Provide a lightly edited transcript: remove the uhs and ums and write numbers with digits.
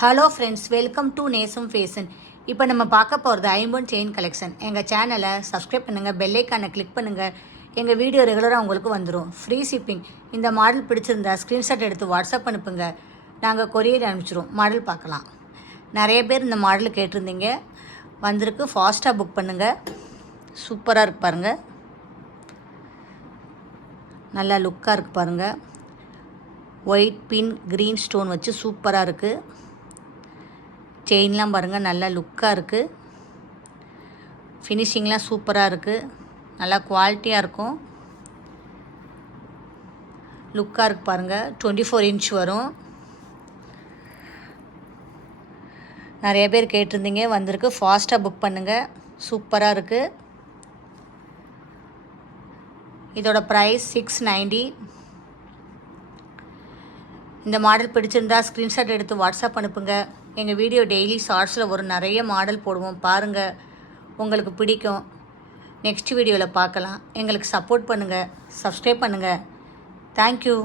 Hello friends, welcome to நேசம் fashion. இப்போ நம்ம பார்க்க போகிறது ஐம்பொன் செயின் கலெக்ஷன். எங்கள் சேனலை சப்ஸ்கிரைப் பண்ணுங்கள், பெல்லைக்கானை கிளிக் பண்ணுங்கள். எங்கள் வீடியோ ரெகுலராக உங்களுக்கு வந்துடும். Free shipping. இந்த மாடல் பிடிச்சிருந்தா ஸ்க்ரீன்ஷாட் எடுத்து வாட்ஸ்அப் அனுப்புங்க, நாங்கள் கொரியர் அனுப்பிச்சிடுவோம். மாடல் பார்க்கலாம். நிறைய பேர் இந்த மாடல் கேட்டிருந்தீங்க, வந்திருக்கு. ஃபாஸ்ட்டாக புக் பண்ணுங்கள். சூப்பராக இருக்கு பாருங்கள், நல்லா லுக்காக இருக்குது பாருங்கள். ஒயிட் பின் க்ரீன் ஸ்டோன் வச்சு சூப்பராக இருக்குது. செயின்லாம் பாருங்கள், நல்லா லுக்காக இருக்குது. ஃபினிஷிங்லாம் சூப்பராக இருக்குது, நல்லா குவாலிட்டியாக இருக்கும். லுக்காக இருக்குது பாருங்கள். 24 இன்ச் வரும். நிறைய பேர் கேட்டிருந்தீங்க, வந்திருக்கு. ஃபாஸ்ட்டாக புக் பண்ணுங்கள். சூப்பராக இருக்குது. இதோட ப்ரைஸ் 690. இந்த மாடல் பிடிச்சிருந்தா ஸ்க்ரீன்ஷாட் எடுத்து வாட்ஸ்அப் அனுப்புங்க. எங்கள் வீடியோ டெய்லி ஷார்ட்ஸில் ஒரு நிறைய மாடல் போடுவோம், பாருங்கள். உங்களுக்கு பிடிக்கும். நெக்ஸ்ட் வீடியோவில் பார்க்கலாம். எங்களுக்கு சப்போர்ட் பண்ணுங்கள், சப்ஸ்கிரைப் பண்ணுங்கள். தேங்க்யூ.